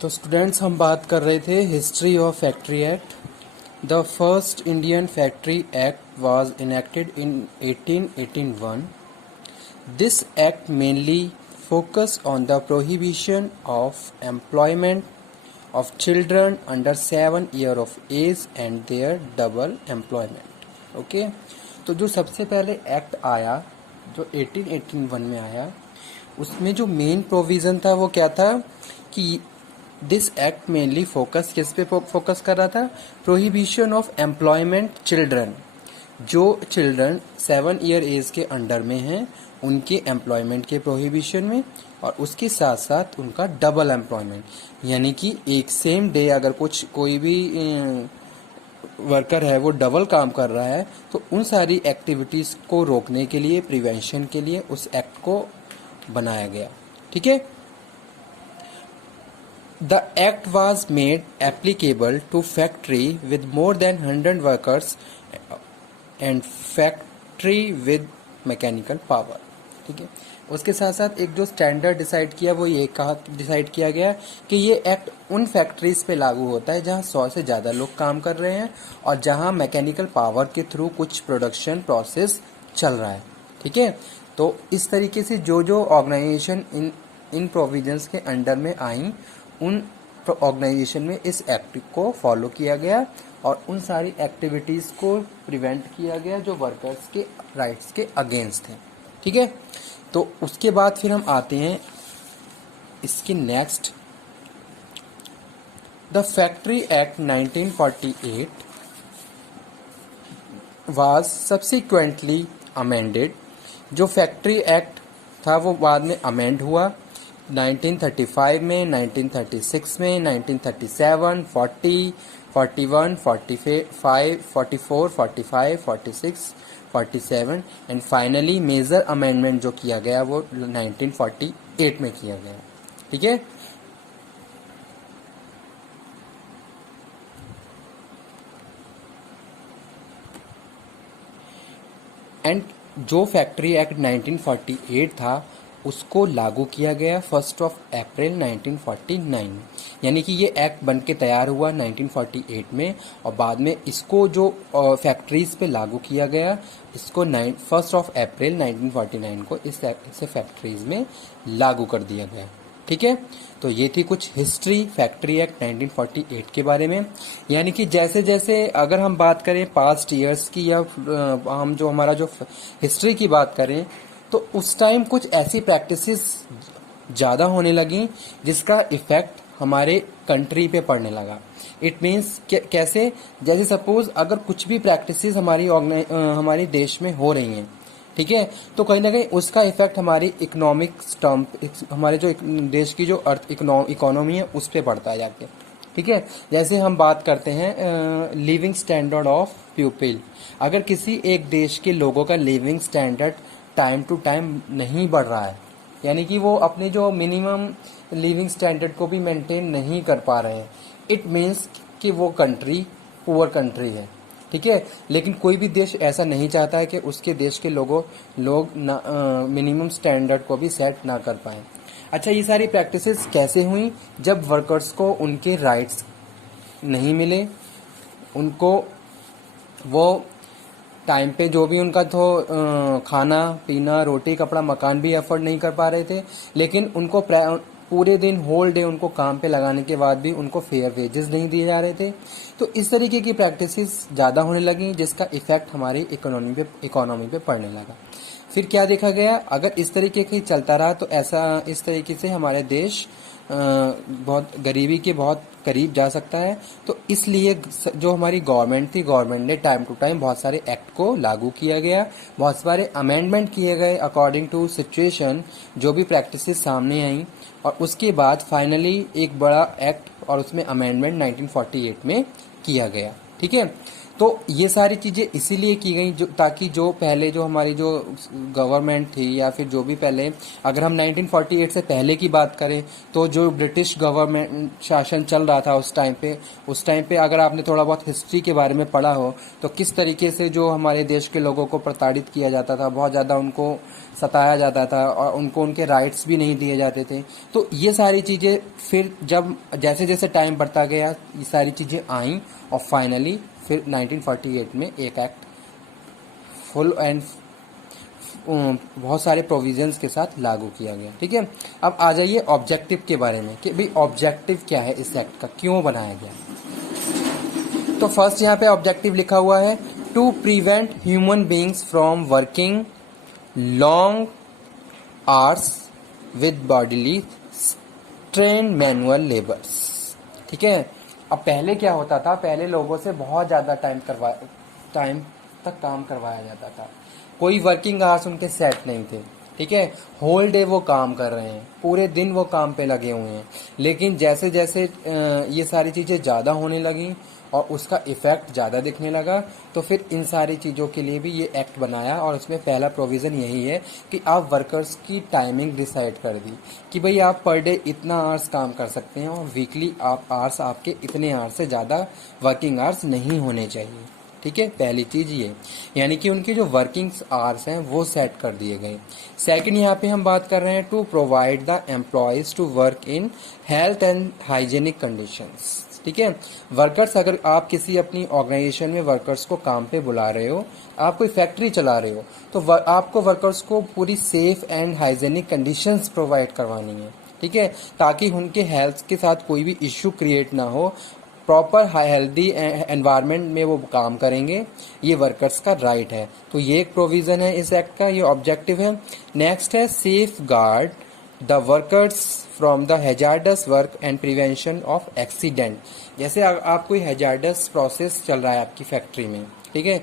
तो स्टूडेंट्स हम बात कर रहे थे history of factory act. The first Indian factory act was enacted in 1881। This act mainly focus on the prohibition of employment of children under 7 years of age and their double employment। Okay तो जो सबसे पहले act आया जो 1881 में आया, उसमें जो मेन प्रोविज़न था वो क्या था कि दिस एक्ट मेनली फोकस किस पे फोकस कर रहा था? Prohibition of employment children. जो चिल्ड्रन 7 ईयर एज के अंडर में हैं उनके एम्प्लॉयमेंट के प्रोहिबिशन में, और उसके साथ साथ उनका डबल एम्प्लॉयमेंट, यानी कि एक सेम डे अगर कोई भी वर्कर है वो डबल काम कर रहा है तो उन सारी एक्टिविटीज़ को रोकने के लिए, प्रिवेंशन के लिए उस एक्ट को बनाया गया। ठीक है। The act was made applicable to factory with more than 100 workers and factory with mechanical power। ठीक है। उसके साथ साथ एक जो स्टैंडर्ड डिसाइड किया वो ये डिसाइड किया गया कि ये एक्ट उन फैक्ट्रीज पे लागू होता है जहां 100 से ज़्यादा लोग काम कर रहे हैं और जहां मैकेनिकल पावर के थ्रू कुछ प्रोडक्शन प्रोसेस चल रहा है। ठीक है। तो इस तरीके से जो जो ऑर्गेनाइजेशन इन प्रोविजंस के अंडर में आई, उन ऑर्गेनाइजेशन में इस एक्ट को फॉलो किया गया और उन सारी एक्टिविटीज़ को प्रिवेंट किया गया जो वर्कर्स के राइट्स के अगेंस्ट हैं। ठीक है। तो उसके बाद फिर हम आते हैं इसकी next, the factory act 1948 was subsequently amended. जो फैक्ट्री एक्ट था वो बाद में अमेंड हुआ 1935 में, 1936 में, 1937, 40, 41, 45, 44, 45, 46, 47 एंड फाइनली मेजर अमेंडमेंट जो किया गया वो 1948 में किया गया। ठीक है। एंड जो फैक्ट्री एक्ट 1948 था उसको लागू किया गया 1 अप्रैल 1949, यानी कि ये एक्ट बन के तैयार हुआ 1948 में और बाद में इसको जो फैक्ट्रीज पे लागू किया गया इसको 1 अप्रैल 1949 को इस फैक्ट्रीज में लागू कर दिया गया। ठीक है। तो ये थी कुछ हिस्ट्री फैक्ट्री एक्ट 1948 के बारे में। यानी कि जैसे जैसे अगर हम बात करें पास्ट ईयर्स की या हम जो हमारा जो हिस्ट्री की बात करें तो उस टाइम कुछ ऐसी प्रैक्टिसेस ज़्यादा होने लगी जिसका इफ़ेक्ट हमारे कंट्री पे पड़ने लगा। इट मीन्स कैसे? जैसे सपोज अगर कुछ भी प्रैक्टिसेस हमारी देश में हो रही हैं, ठीक है, तो कहीं ना कहीं उसका इफेक्ट हमारी इकोनॉमिक स्टम्प, हमारे जो देश की जो अर्थ इकोनॉमी है उस पर पड़ता है जाके। ठीक है। जैसे हम बात करते हैं लिविंग स्टैंडर्ड ऑफ पीपल, अगर किसी एक देश के लोगों का living standard time to time नहीं बढ़ रहा है, यानी कि वो अपने जो मिनिमम लिविंग स्टैंडर्ड को भी मेंटेन नहीं कर पा रहे हैं, इट मीन्स कि वो कंट्री पुअर कंट्री है। ठीक है। लेकिन कोई भी देश ऐसा नहीं चाहता है कि उसके देश के लोग मिनिमम स्टैंडर्ड को भी सेट ना कर पाए। अच्छा, ये सारी प्रैक्टिसेस कैसे हुई? जब वर्कर्स को उनके राइट्स नहीं मिले, उनको वो टाइम पे जो भी उनका तो खाना पीना रोटी कपड़ा मकान भी अफोर्ड नहीं कर पा रहे थे, लेकिन उनको पूरे दिन होल डे उनको काम पे लगाने के बाद भी उनको फेयर वेजेस नहीं दिए जा रहे थे। तो इस तरीके की प्रैक्टिसेस ज़्यादा होने लगी जिसका इफेक्ट हमारी इकोनॉमी पे पड़ने लगा। फिर क्या देखा गया? अगर इस तरीके से चलता रहा तो इस तरीके से हमारे देश बहुत गरीबी के बहुत करीब जा सकता है। तो इसलिए जो हमारी गवर्नमेंट थी, गवर्नमेंट ने टाइम टू टाइम बहुत सारे एक्ट को लागू किया गया, बहुत सारे अमेंडमेंट किए गए अकॉर्डिंग टू सिचुएशन, जो भी प्रैक्टिसेस सामने आई, और उसके बाद फाइनली एक बड़ा एक्ट और उसमें अमेंडमेंट 1948 में किया गया। ठीक है। तो ये सारी चीज़ें इसीलिए की गई जो ताकि जो पहले जो हमारी जो गवर्नमेंट थी या फिर जो भी पहले, अगर हम 1948 से पहले की बात करें तो जो ब्रिटिश गवर्नमेंट शासन चल रहा था उस टाइम पे अगर आपने थोड़ा बहुत हिस्ट्री के बारे में पढ़ा हो तो किस तरीके से जो हमारे देश के लोगों को प्रताड़ित किया जाता था, बहुत ज़्यादा उनको सताया जाता था और उनको उनके राइट्स भी नहीं दिए जाते थे। तो ये सारी चीज़ें फिर जब जैसे जैसे टाइम बढ़ता गया ये सारी चीज़ें आईं और फाइनली फिर 1948 में एक एक्ट फुल एंड बहुत सारे प्रोविजंस के साथ लागू किया गया। ठीक है, अब आ जाइए ऑब्जेक्टिव के बारे में कि भाई ऑब्जेक्टिव क्या है इस एक्ट का, क्यों बनाया गया। तो फर्स्ट यहाँ पे ऑब्जेक्टिव लिखा हुआ है to prevent human beings from working long hours with bodily strain manual labours. ठीक है, अब पहले क्या होता था, पहले लोगों से बहुत ज़्यादा टाइम तक काम करवाया जाता था, कोई वर्किंग आवर्स उनके सेट नहीं थे। ठीक है, होल डे वो काम कर रहे हैं, पूरे दिन वो काम पे लगे हुए हैं। लेकिन जैसे जैसे ये सारी चीज़ें ज़्यादा होने लगी और उसका इफ़ेक्ट ज़्यादा दिखने लगा तो फिर इन सारी चीज़ों के लिए भी ये एक्ट बनाया और उसमें पहला प्रोविज़न यही है कि आप वर्कर्स की टाइमिंग डिसाइड कर दी कि भाई आप पर डे इतना आवर्स काम कर सकते हैं और वीकली आप आवर्स आपके इतने आवर्स से ज़्यादा वर्किंग आवर्स नहीं होने चाहिए। ठीक है, पहली चीज़ ये, यानी कि उनके जो वर्किंग आवर्स हैं वो सेट कर दिए गए। सेकंड यहाँ पे हम बात कर रहे हैं to provide the employees to work in health and hygienic conditions. ठीक है, वर्कर्स, अगर आप किसी अपनी ऑर्गेनाइजेशन में वर्कर्स को काम पे बुला रहे हो, आप कोई फैक्ट्री चला रहे हो तो आपको वर्कर्स को पूरी safe and hygienic conditions provide करवानी है। ठीक है, ताकि उनके हेल्थ के साथ कोई भी इश्यू क्रिएट ना हो, प्रॉपर हेल्दी एनवायरनमेंट में वो काम करेंगे, ये वर्कर्स का राइट है। तो ये एक प्रोविज़न है इस एक्ट का, ये ऑब्जेक्टिव है। नेक्स्ट है safe guard the workers from the hazards work and prevention of accident. जैसे आप कोई हैजार्डस प्रोसेस चल रहा है आपकी फैक्ट्री में, ठीक है,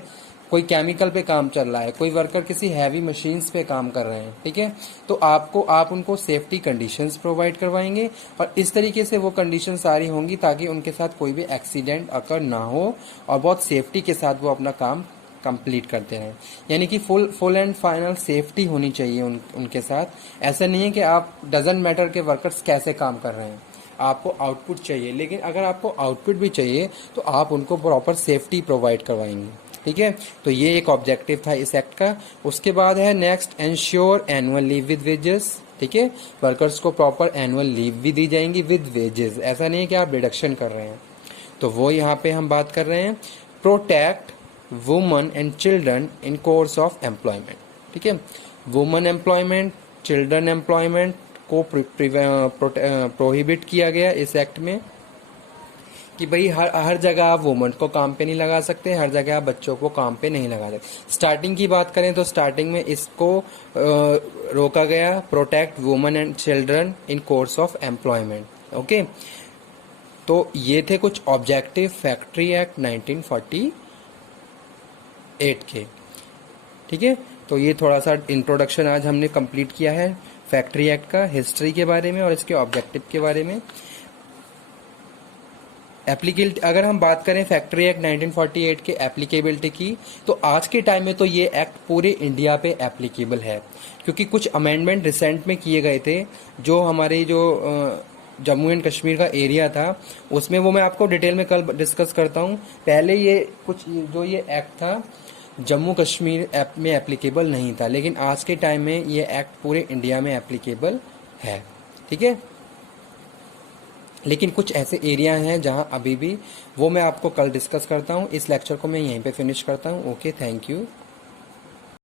कोई केमिकल पे काम चल रहा है, कोई वर्कर किसी हैवी मशीन्स पे काम कर रहे हैं, ठीक है, तो आप उनको सेफ्टी कंडीशंस प्रोवाइड करवाएंगे और इस तरीके से वो कंडीशन सारी होंगी ताकि उनके साथ कोई भी एक्सीडेंट अकर ना हो और बहुत सेफ्टी के साथ वो अपना काम कंप्लीट करते हैं। यानी कि फुल एंड फाइनल सेफ्टी होनी चाहिए उनके साथ। ऐसा नहीं है कि आप डजंट मैटर के वर्कर्स कैसे काम कर रहे हैं, आपको आउटपुट चाहिए, लेकिन अगर आपको आउटपुट भी चाहिए तो आप उनको प्रॉपर सेफ्टी प्रोवाइड करवाएंगे। ठीक है, तो ये एक ऑब्जेक्टिव था इस एक्ट का। उसके बाद है next ensure annual leave with wages. ठीक है, वर्कर्स को प्रॉपर एनुअल लीव भी दी जाएंगी विद वेजेस, ऐसा नहीं है कि आप डिडक्शन कर रहे हैं। तो वो यहाँ पे हम बात कर रहे हैं protect woman and children in course of employment. ठीक है, वुमन एम्प्लॉयमेंट, चिल्ड्रन एम्प्लॉयमेंट को प्रोहिबिट किया गया इस एक्ट में कि भाई हर जगह आप वुमन को काम पे नहीं लगा सकते, हर जगह आप बच्चों को काम पे नहीं लगा सकते। स्टार्टिंग की बात करें तो स्टार्टिंग में इसको रोका गया, protect woman and children in course of employment. Okay, तो ये थे कुछ ऑब्जेक्टिव फैक्ट्री एक्ट 1948 के। ठीक है, तो ये थोड़ा सा इंट्रोडक्शन आज हमने कंप्लीट किया है फैक्ट्री एक्ट का, हिस्ट्री के बारे में और इसके ऑब्जेक्टिव के बारे में। एप्लीकेबिलिटी, अगर हम बात करें फैक्ट्री एक्ट 1948 के एप्लीकेबिलिटी की, तो आज के टाइम में तो ये एक्ट पूरे इंडिया पे एप्लीकेबल है, क्योंकि कुछ अमेंडमेंट रिसेंट में किए गए थे जो हमारे जो जम्मू एंड कश्मीर का एरिया था उसमें, वो मैं आपको डिटेल में कल डिस्कस करता हूँ। पहले ये कुछ जो ये एक्ट था जम्मू कश्मीर में एप्लीकेबल नहीं था, लेकिन आज के टाइम में ये एक्ट पूरे इंडिया में एप्लीकेबल है। ठीक है, लेकिन कुछ ऐसे एरिया हैं जहां अभी भी, वो मैं आपको कल डिस्कस करता हूं। इस लेक्चर को मैं यहीं पे फिनिश करता हूं। Okay, thank you.